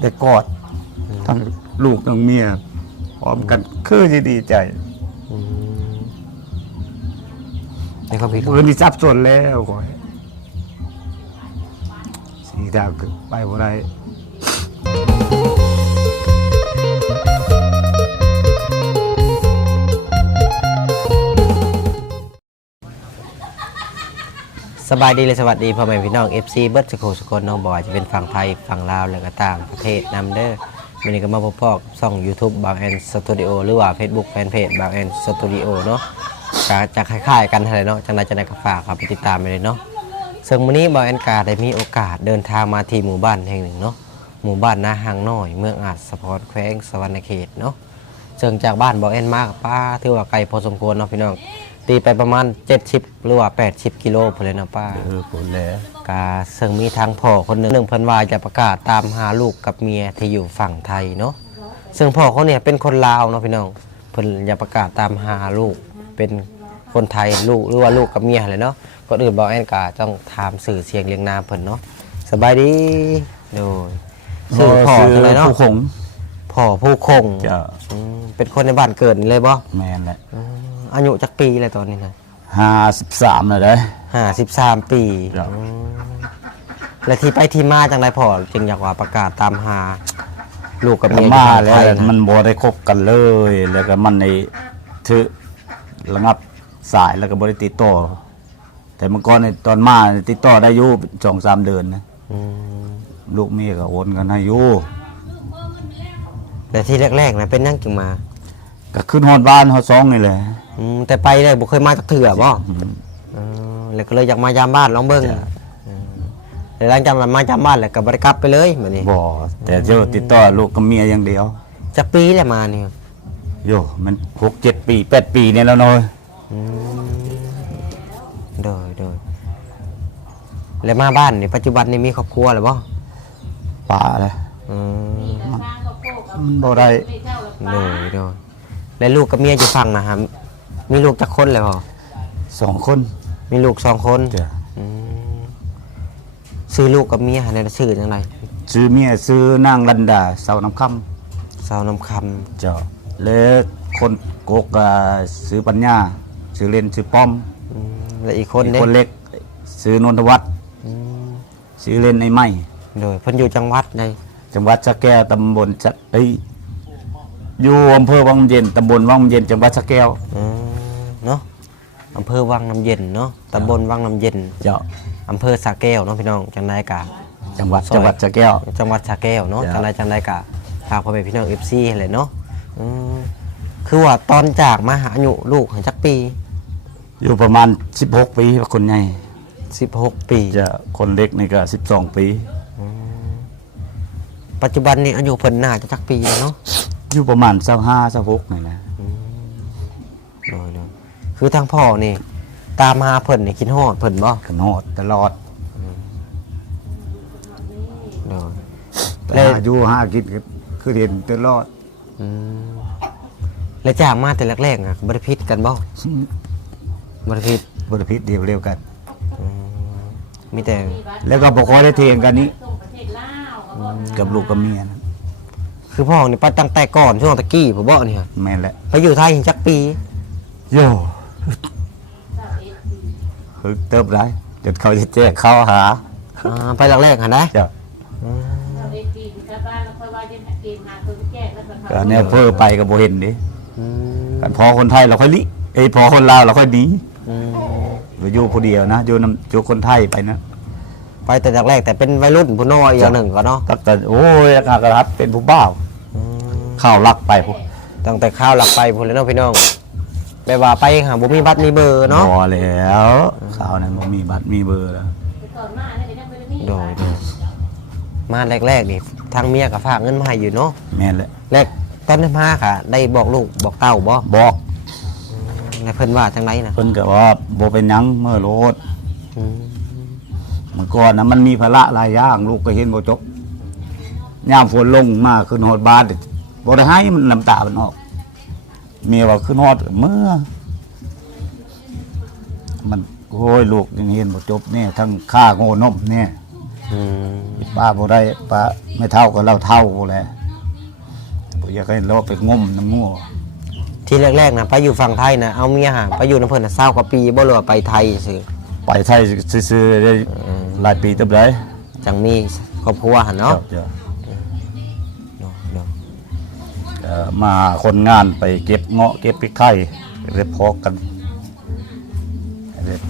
ได้กอดทั้งลูกทั้งเมียพร้อมกันคือสิดีใจอืมในความผิดปืนนี่จับส่วนแล้วก่อยสีดาวคือไปบ่ได้ สบายดีเลยสวัสดีพ่อแม่พี่น้อง FC เบิร์ดสโกสกลน้องบอยจะเป็นฝั่งไทยฝั่งลาวและก็ต่างประเทศนำเด้อวันนี้ก็มาพบพอกช่อง YouTube บางแอนสตูดิโอหรือว่า Facebook แฟนเพจบางแอนสตูดิโอเนาะจะคล้ายๆกันเท่าไรเนาะจังใดจังใดก็ฝากครับไปติดตามไปเลยเนาะซึ่งวันนี้บางแอนกาได้มีโอกาสเดินทางมาที่หมู่บ้านแห่งหนึ่งเนาะหมู่บ้านนาหางน้อย เมืองอาจสะพอนแขวงสวรรณเขตเนาะเชิงจากบ้านบอกเอ็นมากป้าถือว่าไกลพอสมควรเนาะพี่น้อง ตีไปประมาณ 70 หรือว่า 80 กิโลพอเลยเนาะป้าเออผลแล้วกาซึ่งมีทางพ่อคนหนึ่งหนึ่งเพิ่นว่าจะประกาศตามหาลูกกับเมียที่อยู่ฝั่งไทยเนาะซึ่งพ่อเขาเนี่ยเป็นคนลาวเนาะพี่น้องเพิ่นจะประกาศตามหาลูกเป็นคนไทยลูกหรือว่าลูกกับเมียอะไรเนาะก่อนอื่นบอกแอนกาต้องถามสื่อเสียงเรียงนามเพิ่นเนาะสบายดีโดยสื่อพ่อซื้อจังไดเนาะผู้คงพ่อผู้คงจะอืมเป็นคนในบ้านเกิดนี่เลยบ่แม่นแหละ อืม อายุจักปีเลยตอนนี้นะห้าสิบสามเลยเด้อ ห้าสิบสามปีครับ อืมและที่ไปที่มาจังไรพอจึงอยากว่าประกาศตามหา ลูกกับก็เมียมาที่แล้ไทวยนะมันบ่ได้คบกันเลย แล้วก็มันในถือระงับสายแล้วก็บ่ได้ติดต่อแต่เมื่อก่อนในตอนมานี่ติดต่อได้อยู่สองสามเดือนนะอืมลูกเมียก็โอนกันให้อยู่แต่ที่แรกๆนะเป็นนั่งจึงมา ก็ขึ้นฮอดบ้านฮอดซองนี่แหละอืมแต่ไปเลยบ่เคยมาจักเถื่อบ่อืมแล้วก็เลยอยากมายามบ้านลองเบิ่งอืมแล้วหลังจากนั้นมายามบ้านแล้วก็บ่ได้กลับไปเลยแบบนี้บ่แต่เจ้าติดต่อลูกกับเมียอย่างเดียว จักปีแหละมานี่โยมันหกเจ็ดปีแปดปีเนี่ยแล้วเนาะอืมโดยโดยแล้วมาบ้านนี่ปัจจุบันนี่มีครอบครัวแล้วบ่ป่าเลยอืมมันบ่ได้ โดยโดย แล้วลูกกับเมียอยู่ฝั่งนะครับ มีลูกจักคนเลยพอสองคนมีลูกสองคนจ้ะอืมซื้อลูกกับเมียในยชื่อจังไรซื้อเมียซื้อนางลันดาเสาน้ำคสาวน้ำคำเจ้าแล้วคนโกกก็ซื้อปัญญาซื้อเล่นซื้อป้อมำอืมและอีกคนอีกเด้คนเล็กซื้อนนทวัฒน์อืมซื้อเล่นในไม้โดยเพิ่นอยู่จังหวัดใดจังหวัดสระแก้วตำบลสะเอ้ย อยู่อำเภอวังเย็นตำบลวังเย็นจังหวัดสระแก้ว อืมเนาะอำเภอวังน้ำเย็นเนาะตำบลวังน้ำเย็นเจ้าอำเภอสระแก้วเนาะพี่น้องจังไดกะ จังหวัดซอยจังหวัดสระแก้ว จังหวัดสระแก้วเนาะจ้ะ จังไดจังไดกะฝากพ่อแม่พี่น้อง FC เลยเนาะอืมคือว่าตอนจากมาหาอายุลูกจักปี อยู่ประมาณ 16 ปีคนใหญ่16 ปี จะคนเล็กนี่ก็12 ปี ปัจจุบันนี้อายุเพิ่นน่าจะจักปีแล้วเนาะ อยู่ประมาณ25 26นี่แหละโดยโดยคือทางพ่อนี่ ตามหาเพิ่นนี่คิดฮอดเพิ่นบ่กันฮอดตลอดโดยแต่แล้ว หาอยู่หากินก็คือเห็นตลอดอืมแล้วจากมาแต่แรกๆอะบ่ได้พิษกันบ่บ่ได้พิษบริพิษเดียวเร็วกัน มีแต่แล้วก็บ่ค่อยได้เทียงกันนี้ กับลูกกับเมียนะ คือพ่อนี่ไปตั้งแต่ก่อนช่วงตะกี้ผมบ่เนี่ยแม่นแหละไปอยู่ไทยจักปีโย่ฮึกเติบไรจนเขาจะแจ้งเข้าหาอ่าไปแรกๆหั่นได้จ้ะก็แนวเพ้อไปก็บ่เห็นดิอืมกันพอคนไทยเราค่อยลิเอ้ยพอคนลาวเราค่อยดีอืมเราอยู่ผู้เดียวนะอยู่นำอยู่คนไทยไปนะไปแต่แรกๆแต่เป็นวัยรุ่นผู้น้อยอีกอย่างหนึ่งก็เนาะตั้งแต่โอ้ยอากาศเป็นผู้บ่าวอืม ข้าวลักไปพวกตั้งแต่ข้าวหลักไปพุ่นแล้วเนาะพี่น้องแบบว่าไปหาบ่มีบัตรมีเบอร์เนาะพอแล้วข้าวนั้นบ่มีบัตรมีเบอร์แล้วโดยโดยมาแรกๆนี่ทางเมียก็ฝากเงินมาให้อยู่เนาะแม่นแหละแรกตอนนั้นมาค่ะ ได้บอกลูกบอกเต้าบ่บอกแล้วเพิ่นว่าจังไรนะเพิ่นก็ว่าบ่เป็นหยังเมื่อโลดอืมเมื่อก่อนนะมันมีภาระหลายอย่างลูกก็เห็นบ่จบยามฝนลงมาขึ้นฮอดบ้าน บ่ได้ให้มันน้ำตามันออก เมียว่าขึ้นฮอดเมื่อ มันโอ้ยลูกยังเห็นบ่จบเนี่ยทั้งค่าโง่นมเนี่ยอืมป้าบ่ได้ป้าไม่เท่ากับเราเท่าแหละบ่อยากให้เราไปงมน้ำงัวที่แรกๆนะไปอยู่ฝั่งไทยนะเอาเมียห่างไปอยู่น้ำเพิ่นน่ะเศร้ากว่าปีบ่เหลือว่าไปไทยซื่อไปไทยซื้อๆได้หลายปีเต็มเลยจังมีครอบครัวหั่นเนาะ เจ้า มาคนงานไปเก็บเงาะเก็บพริกไข่เรียบพอกันเฮ็ด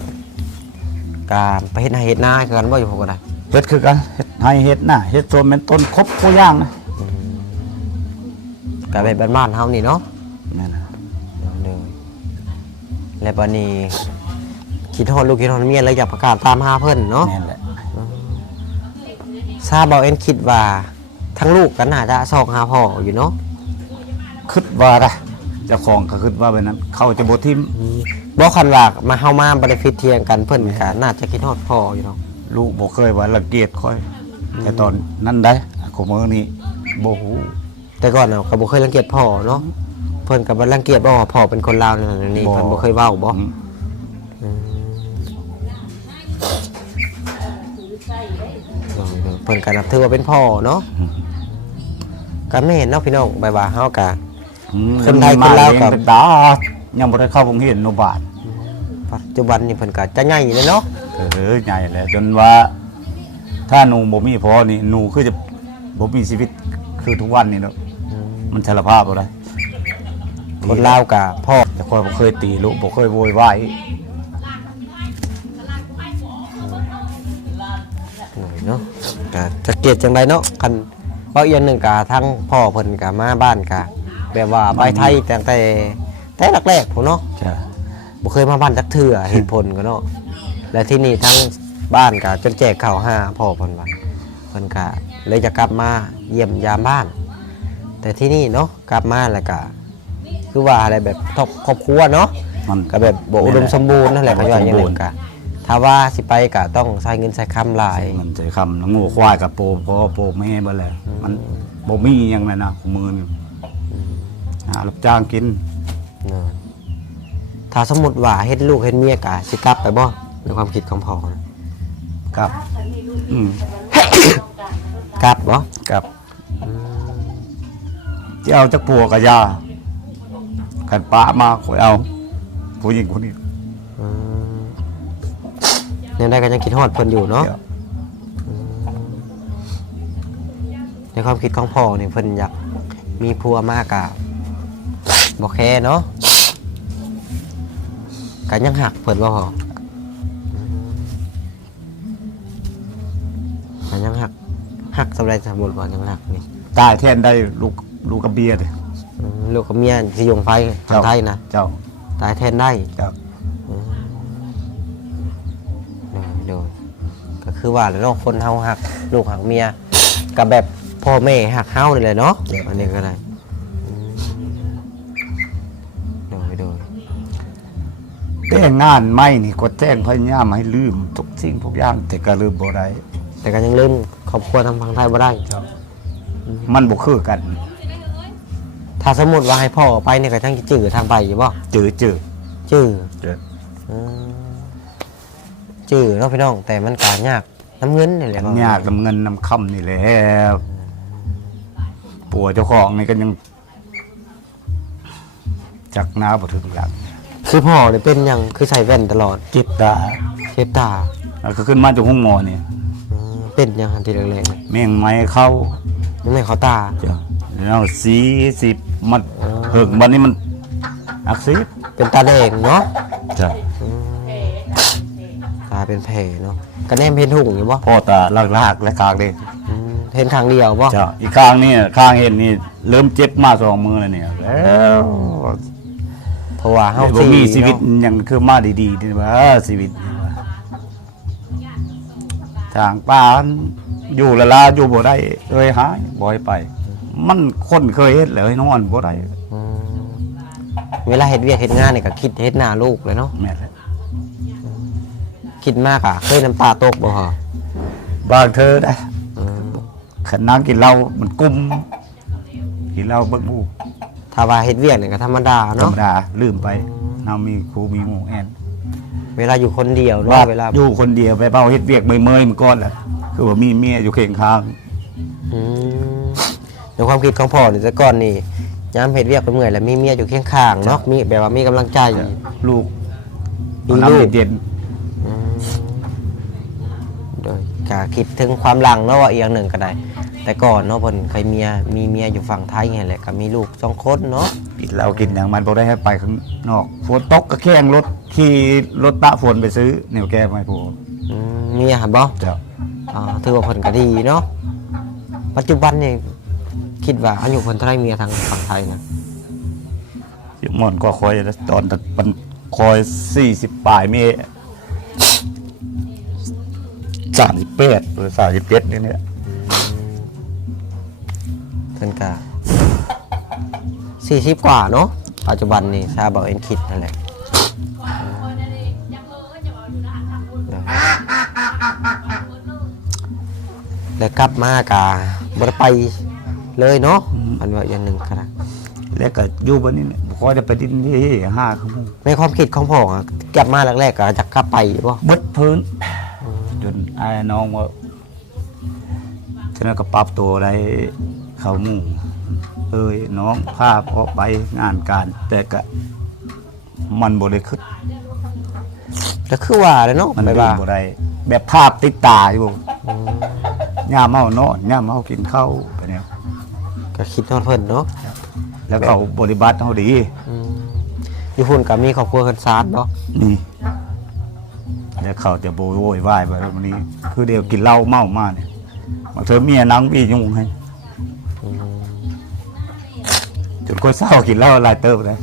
การไปเฮ็ดนาเฮ็ดนาคือกันบ่อยู่พวกกันได้เฮ็ดคือกันเฮ็ดให้เฮ็ดน่ะเฮ็ดส่วนเป็นต้นครบโคย่างนะก็แบบบ้านๆเฮานี่เนาะนั่นน่ะเด้อแล้วบัดนี้คิดฮอดลูกคิดฮอดเมียแล้วอยากประกาศตามหาเพิ่นเนาะแม่นแหละทราบเบาเอ็นคิดว่าทั้งลูกก็น่าจะซอกหาพ่ออยู่เนาะคิด ว่าได้เจ้าของก็คิดว่าแบบนั้น เขาจะบ่ทิมบ่คันว่ามาเฮามาบ่ได้ฟิตเทียงกันเพิ่นก็น่าจะคิดฮอดพ่ออยู่เนาะลูกบ่เคยว่ารังเกียจค่อย แต่ตอนนั้นได้ของมื้อนี้บ่ฮู้แต่ก่อนน่ะก็บ่เคยรังเกียจพ่อเนาะเพิ่นก็บ่รังเกียจบ่ว่าพ่อเป็นคนลาวนั่นนนนี่เพิ่นบ่เคยเว้าบ่อืมอืมเพิ่นก็นับถือว่าเป็นพ่อเนาะก็ไม่เห็นเนาะพี่น้องแบบว่าเฮาก็อืม คนไทยคนลาวกับเป็นตายังบ่ได้เข้าโรงเรียนอนุบาลปัจจุบันนี่เพิ่นก็จะใหญ่เลยเนาะเออใหญ่แล้วจนว่า ถ้าหนูบ่มีพ่อนี่หนูคือจะบ่มีชีวิตคือทุกวันนี่เนาะมันสารภาพบ่ได้คนลาวกับพ่อแต่ค่อยบ่เคยตีลูกบ่เคยโวยวายหน่อยเนาะก็จะเกลียดจังไดเนาะคันเว้าอีกอย่างหนึงก็ทั้งพ่อเพิ่นก็มาบ้านก็ แบบว่าไปไทยตั้งแต่แต่แรกๆพุ่นเนาะจ้ะบ่เคยมาบ้านจักเทื่อเห็นผลก็เนาะและที่นี่ทั้งบ้านก็จนแจกข้าวหาพ่อเพิ่นว่าเพิ่นก็เลยจะกลับมาเยี่ยมยามบ้าน แต่ที่นี่เนาะกลับมาแล้วก็คือว่าอะไรแบบครอบครอบครัวเนาะมันก็แบบบ่อุดมสมบูรณ์นั่นแหละบ่ก็อุดมอย่างสมบูนึรณ์งก็ถ้าว่าสิไปก็ต้องใช้เงินใช้คำหลาย มันใจคำงูควายกับโปพ่อโปแม่บ่แหละมันบ่มีหยังเลยนะของมือนี่ หารับจ้างกินเนาะถ้าสมมุติว่าเฮ็ดลูกเฮ็ดเมียก็สิกลับไปบ่ในความคิดของพ่อนะครับ อืมกลับบ่ครับที่เอาจักปัวกับยาขันป้ามาขอยเอา ผู้หญิงคนนี้อืมยังได้ก็ยังคิดฮอดเพิ่นอยู่เนาะเดี๋ยวในความคิดของพ่อเนี่ยเพิ่นอยากมีผัวมากอะ บอกแค่เนาะกันยังหักเพิ่นบ่พอกันยังหักหักสำหรับสมมุติว่ายังหักนี่ตายแทนได้ลูกลูกกับเบียร์เลยอืมลูกกับเมียสิยงไฟทางไทยนะเจ้าตายแทนได้เจ้าโดยโดยก็คือว่าแหล้วเนาะคนเฮาหัก ลูกหักเมียกับแบบพ่อแม่หักเฮานี่แหละเนาะอันนี้ก็ได้ แต่งงานไม่นี่ก็แจ้งพยายามให้ลืมทุกสิ่งทุกอย่างแต่ก็ลืมบ่ได้แต่ก็ยังลืมครอบครัวทางฝั่งไทยบ่ได้ มันบ่คือกัน ถ้าสมมติว่าให้พ่อไปเนี่ยก็ทั้งจื้อทางไปอยู่บ่จือจือจื้อจืออืมจื้อเนาะพี่น้อง แต่มันก็ยากน้ำเงินนี่แหละยากนำเงินนำคำนี่แหละปัวเจ้าของนี่ก็ยังจักหน้าบ่ถึงหลัง คือพ่อเนี่ยเป็นหยังคือใส่แว่นตลอดเจ็บตาเชฟตาแล้วก็ขึ้นมาจากห้องหมอนี่อืมเป็นหยังทันทีแรกๆเนี่ยแม่งไม้เข้ายังไม่เขาตา จ้ะแล้วสีสิบมันอ๋อเหิงวันนี้มันอักเสบเป็นตาแดงเนาะจ้ะอืมตาเป็นแผลเนาะกระแนมเพนหุ่งอยู่บ่พ่อตาลากลากๆและคางเลยอืมเห็นครั้งเดียวบ่จ้ะอีกข้างนี่ข้างเห็นนี่เริ่มเจ็บมาสองมือแล้วเนี่ยแล้วเพ ราะว่าเฮาบ่มีชีวิตเนาะหยังคือมาดีๆนี่ว่าชีวิตนี่ว่าทางป่านอยู่ละลาอยู่บ่ได้เอ้ยหายบ่ให้ไป มันคนเคยเฮ็ดแล้วให้นอนบ่ได้อืมเวลาเฮ็ดเวียกเฮ็ดงานนี่ก็คิดเฮ็ดหน้าลูกเลยเนาะแม่นแหละคิดมากอะเคยน้ำตาตกบ่ฮะบางเธอได้ขันน้ำกินเหล้ามันกุ้มกินเหล้าเบิ่งหมู่ ถ้าว่าเฮ็ดเวียกนี่ก็ธรรมดาธรรเนาะมดาลืมไปเรามีครูมีหมู่แอนเวลาอยู่คนเดียวว่าเนาะเวลาอยู่คนเดียวไปเบาเฮ็ดเวียกเมยๆมันก่อนแหละคือว่ามีเมียอยู่เคียงข้าง อืมในความคิดของพ่อนี่แต่ก่อนนี่ยามเฮ็ดเวียกไปเมื่อยแล้วมีเมียอยู่เคียงข้างเนาะมีแบบว่ามีกำลังใจ ลูกมีลูก น้ำเย็นอืมโดยกาคิดถึงความหลังเนาะว่าอีกอย่างหนึ่งก็ได้ แต่ก่อนเนาะเพิ่นเคยเมียมีเมียอยู่ฝั่งไทยไงแหละก็มีลูกสองคนเนาะๆกินเรากินอย่างมันบ่ได้ให้ไปข้างนอกฝนตกก็แข่งรถขี่รถตะฝนไปซื้อแนวแก้ไม่พออืมเมียหันบ่จ้ะอ่าถือว่าเพิ่นก็ดีเนาะปัจจุบันนี่คิดว่าอายุเพิ่นเท่าไหรเมียทางฝั่งไทยนะสิหมอนก็คอยแล้วตอนมันคอย40ปลายเม38หรือ37นี่เนี่ย เพิ่นก็สี่สิบกว่าเนาะปัจจุบันนี่ชาบอกเอ็นคิดนั่นแหละแล้วกลับมากาบ่ได้ไปเลยเนาะอันว่าอย่างหนึ่งก็ได้แล้วก็อยู่บนนี้เนี่ยบ่คอยได้ไปดินที่ห้าชั่วโมงในความคิดของพ่ออะกลับมาแรกๆก็จะกลับไปบ่เบิดพื้นจนไอ้น้องว่าฉะนั้นก็ปรับตัวได้ เข้าหมู่เอ้ยน้องพาพอไปงานการ แต่ก็มันบ่ได้ขึ้นก็คือว่าเลยเนาะมันไปดูว่า บ่ได้แบบภาพติดตาอยู่ย่ามเมานอนย่ามเมากินข้าวไปเนี่ยก็คิดนอดเพิ่นเนาะแล้วก็เอาบริบัติเขาดี อืมอยู่พุ่นก็มีครอบครัวเพิ่นซาดเนาะนี่แล้วเขาจะโบยโวยวายไปแล้ววันนี้ คือเดี๋ยวกินเหล้าเมามาเนี่ยบางเธอเมียนังพี่ยุ่งให้ จนคนเศร้ากินเหล้าหลายเติบเลย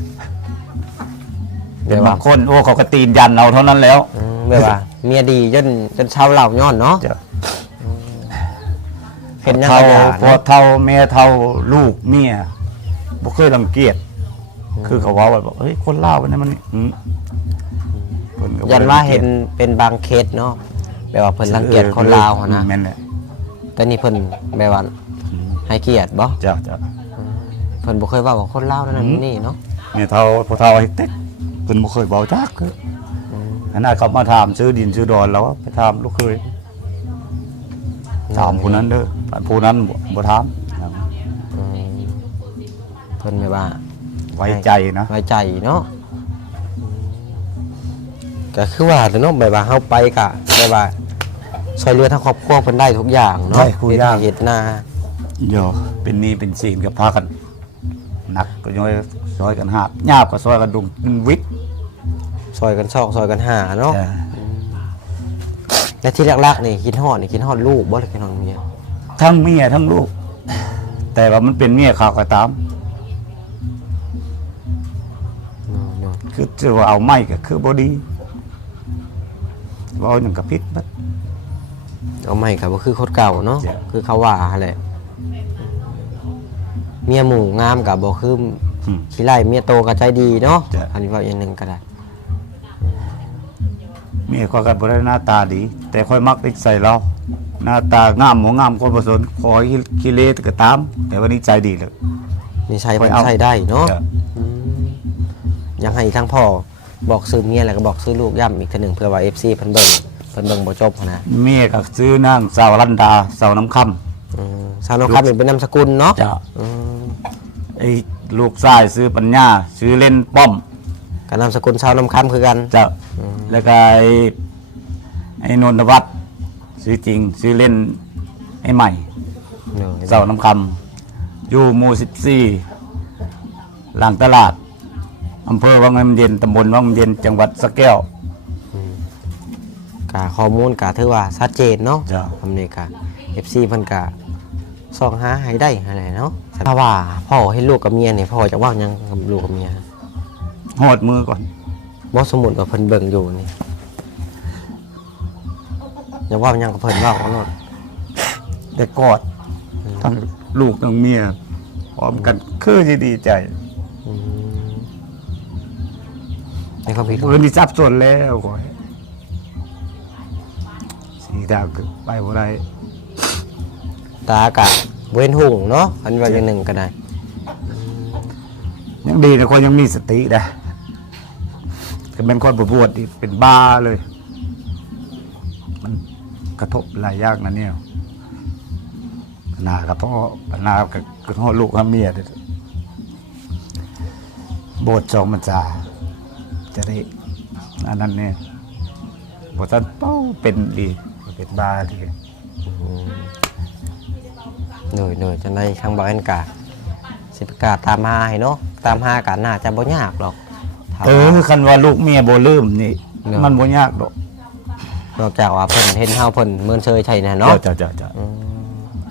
เดี๋ยวบาว่างคนโอ้เขาก็ตีนยันเราเท่านั้นแล้วอืมแบบว่า เมียดีจนจนเช่าเหล่าย้อนเนาะจะเห็นยังเท่าไงพอเท่าแม่เท่าลูกเมียบ่เคยรังเกียจคือเขาว่าว่าบอกเฮ้ยคนเล่าวมันนี่มันนี่อืมเพิ่ก็บ่ยันได้ว่ารังกีเห็ยจนเป็นบางเคสเนาะแบบว่าเพิ่นรังเกียจคนลาวหั้นนะแม่นแหละแต่นี่เพิ่นแบบว่าให้เกียรติบ่จ้ะจ้ะ เพิ่นบ่เคยว่าว่าคนลาวนั่นอืมนี่เนาะแม่เท่าพอเท่าไอ้เต็กเพิ่นบ่เคยเบาจักคือขนาดเขามาถามซื้อดินซื้อดอนแล้วไปถามลูกเคยถามผู้นั้นเด้อผู้นั้นบ่บ่ถามอืมเพิ่นแบบว่าไว้ใจนะไว้ใจเนาะก็คือว่าแต่เนาะแบบว่าเฮาไปกะแบบว่าช่วยเหลือทั้งครอบครัวเพิ่นได้ทุกอย่างเนาะได้ทุกอย่างเฮ็ดนาเดี๋ยวเป็นหนี้เป็นศีลกับพากัน หนักก็ย้อยซอยกันหาบหยาบก็ซอยกันดุงวิทย์ซอยกันซอกซอยกันหาเนาะจ้ะและที่แรกๆนี่คิดฮอดนี่คิดฮอดลูกบ่หรือคิดฮอดเมียทั้งเมียทั้งลูก แต่ว่ามันเป็นเมียเขาก็ตามเนาะคือจะว่าเอาไม่ก็คือบ่ดีเว่าหยังกับพิษบัดเอาใหม่ก็บ่คือคนเก่าเนาะจ้ะคือเขาว่าหั่นแหละ เมียหมู่งามก็บ่คืออืม ขี้ไล่เมียโตก็ใจดีเนาะจ้ะ อันนี้ว่าอย่างหนึงก็ได้ เมียก็กันบ่ได้หน้าตาดี แต่ค่อยมักติดใส่เรา หน้าตางามหมองามคนบ่สนขอให้ขี้เลสก็ตาม แต่ว่านี้ใจดีเลย นี่ใช้ค่เพิ่อยนเอาใช้ได้เนาะจ้ะ อืมอยังให้ทั้งพ่อบอกซื้อเมียแล้วก็บอกซื้อลูกย่ำอีกเทีหนึ่งเพื่อว่า FC เพิ่นเบิ่งเพิ่นเบิ่งบ่จบหั้นนะเมียก็ซื้อนางสาวรันดาสาวน้ำคำ อืมสาวน้องครับนี่เป็นนามสกุลเนาะจ้ะอืมไอ้ลูกชายซื้อปัญญาซื้อเล่นป้อม กับนามสกุลชาวน้ำคำคือกันจ้ะแล้วก็ไอ้ไอ้นนทวัฒน์ซื้อจริงซื้อเล่นไอ้ใหม่ เนาะเสาน้ำคำอยู่หมู่สิบสี่หลังตลาดอำเภอวังน้ำเย็นตำบลวังน้ำเย็นจังหวัดสระแก้วกะข้อมูลกะถือว่าชัดเจนเนาะจ้ะทำนี่กะ FC เพิ่นกะ ส่องหาให้ได้อะไรเนาะถ้าว่าพ่อให้ลูกกับเมียนี่พ่อจะว่าหยังกับลูกกับเมียหอดมือก่อนบ่สมมุติว่าเพิ่นเบิ่งอยู่นี่อย่าว่าหยังกับเพิ่นเว้าเอาเนาะแต่กอดทั้งลูกทั้งเมียพร้อมกันคือที่ดีใจอืมในความผิดปืนที่จับส่วนแล้วก่อยสีดาวคือไปบ่ได้ ตากะเว้นหุ่งเนาะอันว่าอย่างหนึ่งก็ได้ยังดีนะคนยังมีสตินะก็เป็นคนบวชอีเป็นบ้าเลย มันกระทบหลายอย่างนะเนี่ยปัญหากับพ่อปัญหากับกับพ่อลูกกับเมียเด้อโบสถ์สองมันจาจะได้อันนั้นเนี่ยบทท่านเป้าเป็นดีเป็นบาดี โดยโดยจังได๋ทางบ่าวแอนกาสิประกาศตามหาให้เนาะตามหากันน่าจะบ่ยากหรอกถ้าเอว่าอคันว่าลูกเมียโบลืมนี่เนอะมันบ่ยากดอกนอกจากว่าเพิ่นเห็นเฮาเพิ่นเมินเชยใช่แน่เนาะเจ้าเจ้าเจ้าอืม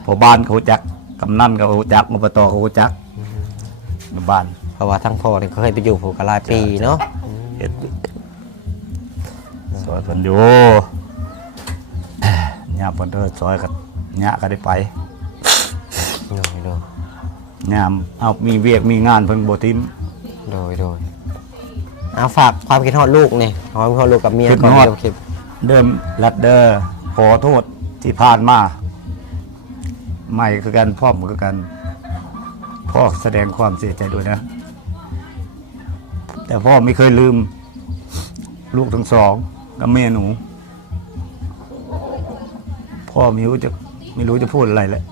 พอบ้านเขาจักกำนันเขาจักอบตเขาจักบ้านเพราะว่าทั้งพ่อนี่ก็เคยไปอยู่ผูกกันหลายปีเนาะเฮ็ดซอยเพิ่นอยู่ญาเพิ่นเด้อซอยก็ญาก็ได้ไป โดยโดยยามเอามีเวียกมีงานเพิ่นบ่ทิมโดยโดยเอาฝากความคิดฮอดลูกนี่ความคิดฮอดลูกกับเมียคิดก่อนฮอดเดียวคลิปเดิมลัดเดอร์ขอโทษที่ผ่านมาใหม่คือกันพ่อมคือกัน พ่อแสดงความเสียใจด้วยนะ แต่พ่อไม่เคยลืม ลูกทั้งสองกับแม่หนู พ่อไม่รู้จะไม่รู้จะพูดอะไรแล้ว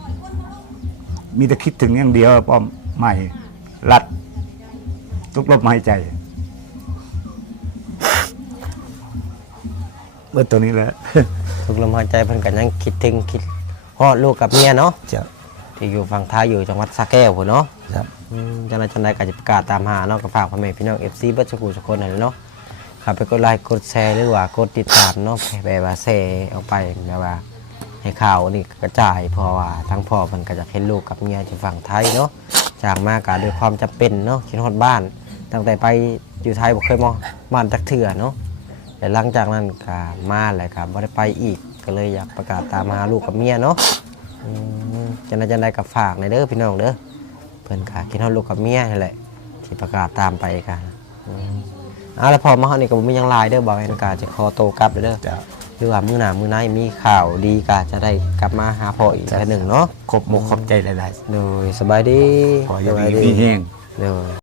มีแต่คิดถึงอย่างเดียวพ่อใหม่รัด ทุกลมหายใจเมื่อตัวนี้แหละทุกลมหายใจเพิ่นก็ยังคิดถึงคิดฮอดลูกกับเมียเนาะจะที่อยู่ฝั่งท้ายอยู่จังหวัดสระแก้วพุ่นเนาะครับ อืมจังไดจังไดก็จะประกาศตามหาเนาะก็ฝากพ่อแม่พี่น้อง FC เบิดสักผู้สักคนนั่นแหละเนาะครับไปกดไลค์กดแชร์หรือว่ากดติดตามเนาะแบบว่าแชร์ออกไปแบบว่า ให้ข่าวนี่กระจายเพราะว่าทั้งพ่อเพิ่นก็จะเห็นลูกกับเมียที่ฝั่งไทยเนาะจากมาก็ด้วยความจำเป็นเนาะคิดฮอดบ้าน ตั้งแต่ไปอยู่ไทยบ่เคยมาบ้านจักเทื่อเนาะแต่หลังจากนั้นก็มาแล้วก็บ่ได้ไปอีกก็เลยอยากประกาศตามหาลูกกับเมียเนาะอืมจังไดจังไดก็ฝากในอยเด้อพี่น้องเด้อเพิ่นก็คิดฮอดลูกกับเมียนั่แหละที่ประกาศตามไปกันอืมเอาแล้วพอมาเฮานี่ก็บ่มีหยังหลายเด้อบ่าวแอนกาจะขอโตวกลับเด้อจะ หรือว่ามื้อหน้ามื้อไหนมีข่าวดีก็จะได้กลับมาหาพ่ออีกทีหนึ่งเนาะขอบมกขอบใจหลายโดยสบายดีๆขออย่าสบายมีดีมีแห้ง โดย